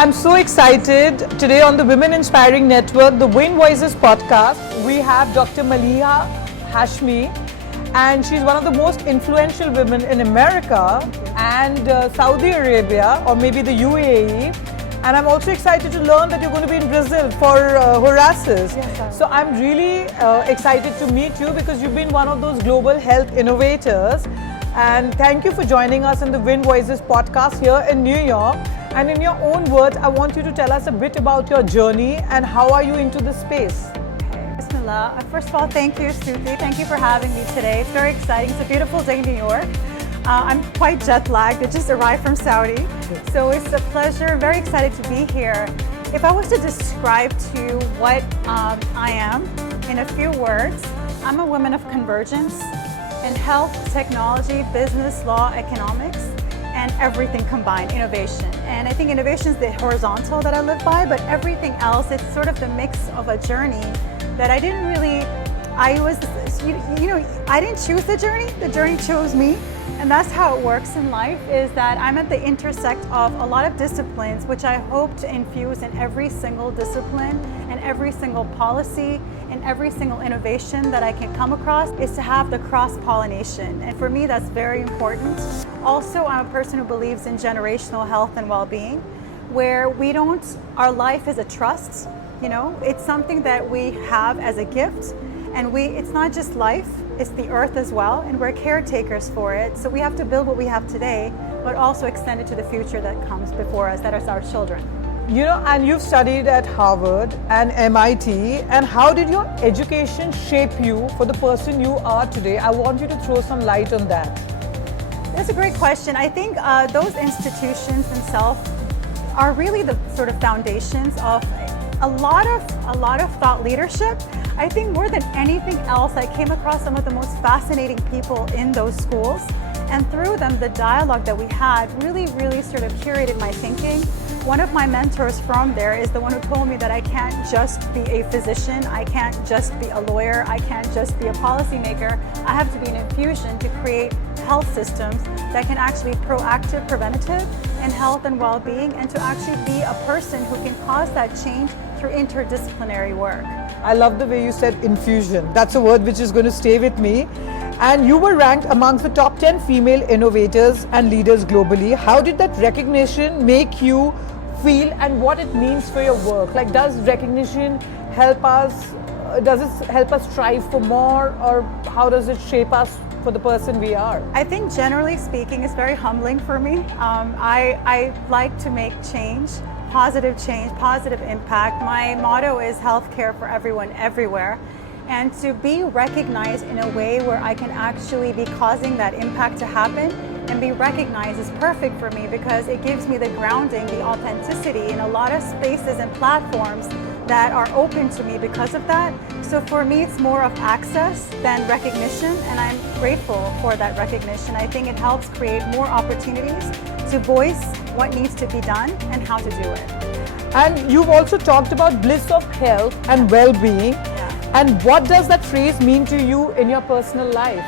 I'm so excited. Today on the Women Inspiring Network, the Win Voices podcast, we have Dr. Maliha Hashmi, and she's one of the most influential women in America and Saudi Arabia, or maybe the UAE. And I'm also excited to learn that you're going to be in Brazil for Horaces. Yes, so I'm really excited to meet you because you've been one of those global health innovators. And thank you for joining us in the Win Voices podcast here in New York. And in your own words, I want you to tell us a bit about your journey and how are you into this space? Okay, Bismillah. First of all, thank you, Suthi. Thank you for having me today. It's very exciting. It's a beautiful day in New York. I'm quite jet lagged. I just arrived from Saudi. So it's a pleasure. Very excited to be here. If I was to describe to you what I am in a few words, I'm a woman of convergence in health, technology, business, law, economics, and everything combined, innovation. And I think innovation is the horizontal that I live by, but everything else, it's sort of the mix of a journey that I didn't really, I didn't choose the journey chose me. And that's how it works in life, is that I'm at the intersect of a lot of disciplines, which I hope to infuse in every single discipline and every single policy and every single innovation that I can come across, is to have the cross-pollination. And for me, that's very important. Also, I'm a person who believes in generational health and well-being, where our life is a trust, it's something that we have as a gift. And it's not just life, it's the earth as well, and we're caretakers for it. So we have to build what we have today, but also extend it to the future that comes before us, that is our children. And you've studied at Harvard and MIT, and how did your education shape you for the person you are today? I want you to throw some light on that. That's a great question. I think those institutions themselves are really the sort of foundations of a lot of thought leadership. I think more than anything else, I came across some of the most fascinating people in those schools, and through them, the dialogue that we had really sort of curated my thinking. One of my mentors from there is the one who told me that I can't just be a physician, I can't just be a lawyer, I can't just be a policymaker. I have to be an infusion to create health systems that can actually be proactive, preventative in health and well-being, and to actually be a person who can cause that change through interdisciplinary work. I love the way you said infusion. That's a word which is going to stay with me. And you were ranked amongst the top 10 female innovators and leaders globally. How did that recognition make you feel, and what it means for your work? Like, does recognition help us? Does it help us strive for more, or how does it shape us for the person we are? I think generally speaking, it's very humbling for me. I like to make change, positive impact. My motto is healthcare for everyone, everywhere. And to be recognized in a way where I can actually be causing that impact to happen and be recognized is perfect for me, because it gives me the grounding, the authenticity in a lot of spaces and platforms that are open to me because of that. So for me, it's more of access than recognition, and I'm grateful for that recognition. I think it helps create more opportunities to voice what needs to be done and how to do it. And you've also talked about bliss of health and well-being. And what does that phrase mean to you in your personal life?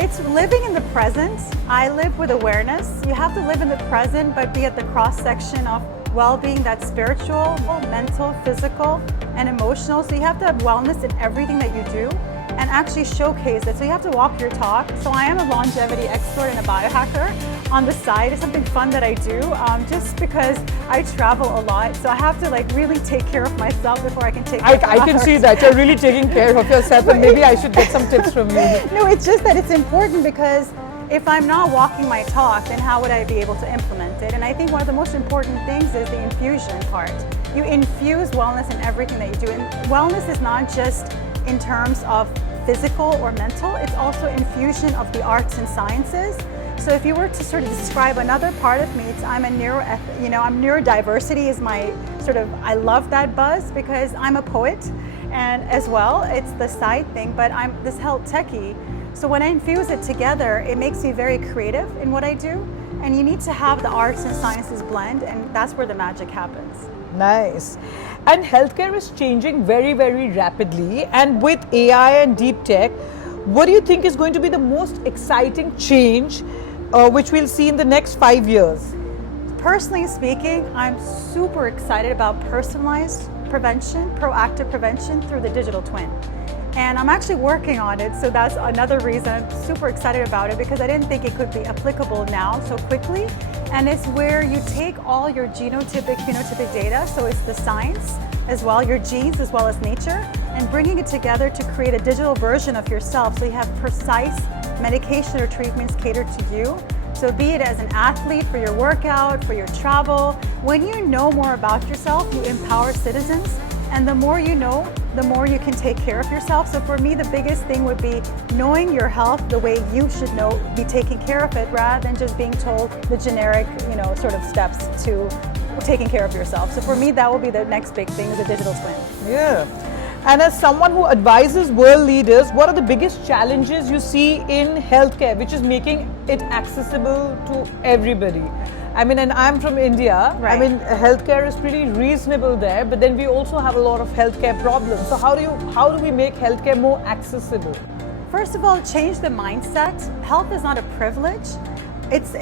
It's living in the present. I live with awareness. You have to live in the present, but be at the cross-section of well-being that's spiritual, mental, physical, and emotional. So you have to have wellness in everything that you do and actually showcase it. So you have to walk your talk. So I am a longevity expert and a biohacker on the side. It's something fun that I do just because I travel a lot. So I have to really take care of myself before I can take care of others. I can see that. You're really taking care of yourself, and maybe I should get some tips from you. No, it's just that it's important, because if I'm not walking my talk, then how would I be able to implement it? And I think one of the most important things is the infusion part. You infuse wellness in everything that you do. And wellness is not just in terms of physical or mental, it's also infusion of the arts and sciences. So if you were to sort of describe another part of me, I'm neurodiversity is my I love that buzz, because I'm a poet, and as well, it's the side thing, but I'm this health techie. So when I infuse it together, it makes me very creative in what I do. And you need to have the arts and sciences blend, and that's where the magic happens. Nice. And healthcare is changing very rapidly. And with AI and deep tech, what do you think is going to be the most exciting change which we'll see in the next 5 years? Personally speaking, I'm super excited about personalized prevention, proactive prevention through the digital twin. And I'm actually working on it, so that's another reason I'm super excited about it, because I didn't think it could be applicable now so quickly. And it's where you take all your genotypic, phenotypic data, so it's the science as well, your genes as well as nature, and bringing it together to create a digital version of yourself so you have precise medication or treatments catered to you. So be it as an athlete, for your workout, for your travel, when you know more about yourself, you empower citizens. And the more you know, the more you can take care of yourself. So for me, the biggest thing would be knowing your health the way you should know, be taking care of it, rather than just being told the generic, sort of steps to taking care of yourself. So for me, that will be the next big thing, is a digital twin. Yeah. And as someone who advises world leaders, what are the biggest challenges you see in healthcare, which is making it accessible to everybody? I mean, and I'm from India. Right. I mean, healthcare is pretty reasonable there, but then we also have a lot of healthcare problems. So how do we make healthcare more accessible? First of all, change the mindset. Health is not a privilege. It's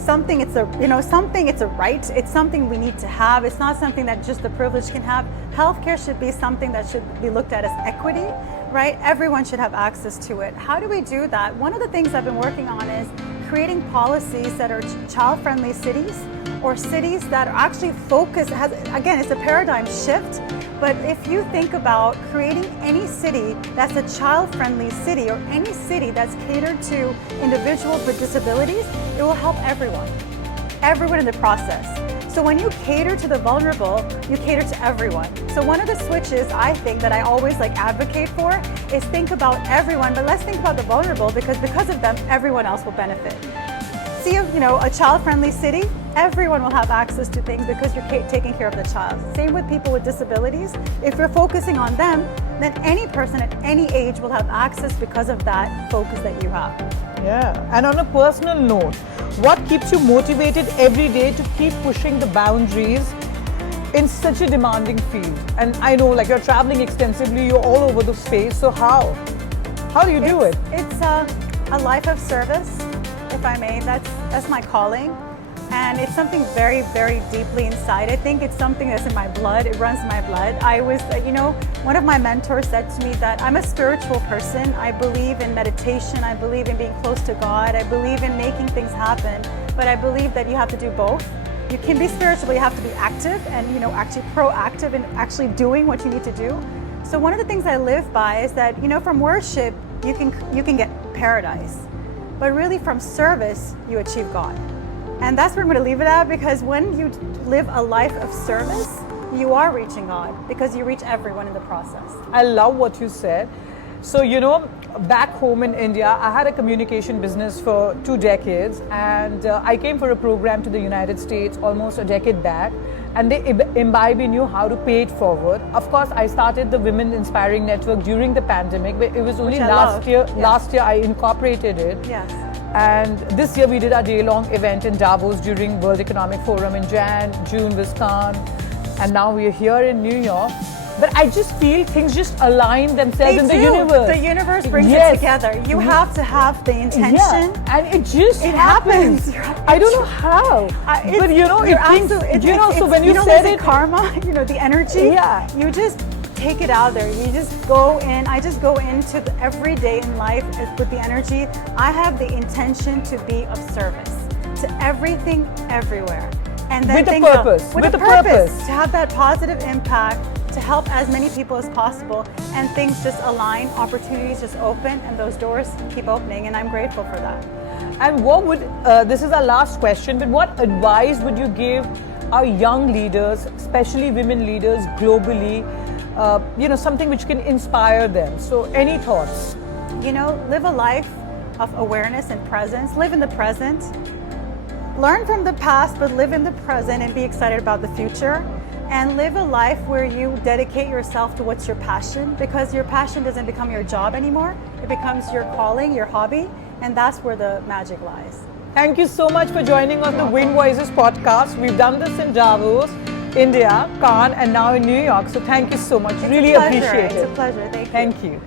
something. It's a right. It's something we need to have. It's not something that just the privileged can have. Healthcare should be something that should be looked at as equity, right? Everyone should have access to it. How do we do that? One of the things I've been working on is creating policies that are child-friendly cities, or cities that are actually focused. Again, it's a paradigm shift. But if you think about creating any city that's a child-friendly city, or any city that's catered to individuals with disabilities, it will help everyone in the process. So when you cater to the vulnerable, you cater to everyone. So one of the switches I think that I always advocate for is think about everyone, but let's think about the vulnerable, because of them, everyone else will benefit. See, a child-friendly city, everyone will have access to things because you're taking care of the child. Same with people with disabilities. If you're focusing on them, then any person at any age will have access because of that focus that you have. Yeah. And on a personal note, what keeps you motivated every day to keep pushing the boundaries in such a demanding field? And I know, you're traveling extensively, you're all over the space. So how do you do it? It's a life of service, if I may. That's my calling. And it's something very, very deeply inside. I think it's something that's in my blood. It runs in my blood. I was, one of my mentors said to me that I'm a spiritual person. I believe in meditation. I believe in being close to God. I believe in making things happen. But I believe that you have to do both. You can be spiritual, but you have to be active and, actually proactive in actually doing what you need to do. So one of the things I live by is that, from worship, you can get paradise. But really from service, you achieve God. And that's where I'm going to leave it at, because when you live a life of service, you are reaching God, because you reach everyone in the process. I love what you said. So, back home in India, I had a communication business for 2 decades, and I came for a program to the United States almost a decade back, and they imbibe in you how to pay it forward. Of course, I started the Women Inspiring Network during the pandemic, but it was only last year I incorporated it. Yes. And this year we did our day-long event in Davos during World Economic Forum in June was Cannes, and now we are here in New York. But I just feel things just align themselves in the universe. The universe brings it together. You have to have the intention. Yeah. And it happens. I don't know how. But so when you said it, karma, the energy, you just take it out there. You just go in. I just go into every day in life with the energy. I have the intention to be of service to everything, everywhere. And then with a purpose. With a purpose. To have that positive impact, to help as many people as possible, and things just align, opportunities just open, and those doors keep opening, and I'm grateful for that. And what would, this is our last question, but what advice would you give our young leaders, especially women leaders globally, something which can inspire them? So any thoughts? Live a life of awareness and presence. Live in the present. Learn from the past, but live in the present and be excited about the future. And live a life where you dedicate yourself to what's your passion, because your passion doesn't become your job anymore. It becomes your calling, your hobby, and that's where the magic lies. Thank you so much for joining on the Wind Voices podcast. We've done this in Davos, India, Cannes, and now in New York. So thank you so much. Really appreciate it. It's a pleasure. Thank you. Thank you.